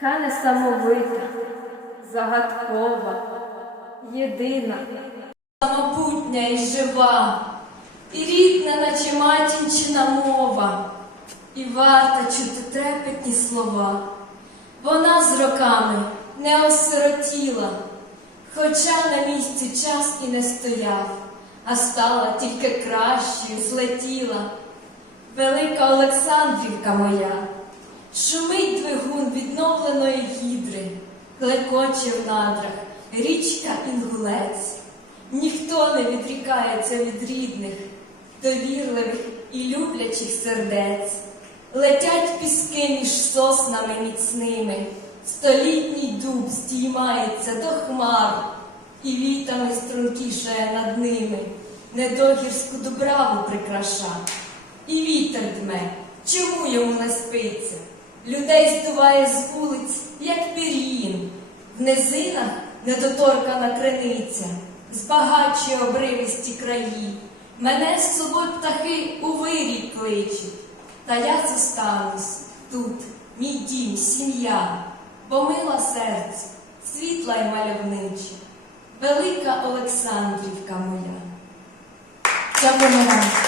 така несамовита, загадкова, єдина. Самобутня і жива, і рідна, наче матінчина мова, і варта чути трепетні слова. Вона з роками не осиротіла, хоча на місці час і не стояв, а стала тільки кращою, злетіла. Велика Олександрівка моя, шумить двигун відновленої гідри, клекоче в надрах річка Інгулець. Ніхто не відрікається від рідних, довірливих і люблячих сердець. Летять піски між соснами міцними, столітній дуб здіймається до хмар, і вітами стрункішає над ними, недогірську дубраву прикраша. І вітер дме, чому йому не спиться? Людей здуває з вулиць, як пір'їн, в низинах недоторкана криниця, збагачує обривисті краї. Мене з собою птахи у вирій кличуть, та я зостанусь тут, мій дім, сім'я, бо мила серце, світла й мальовнича, велика Олександрівка моя. Дякую вам.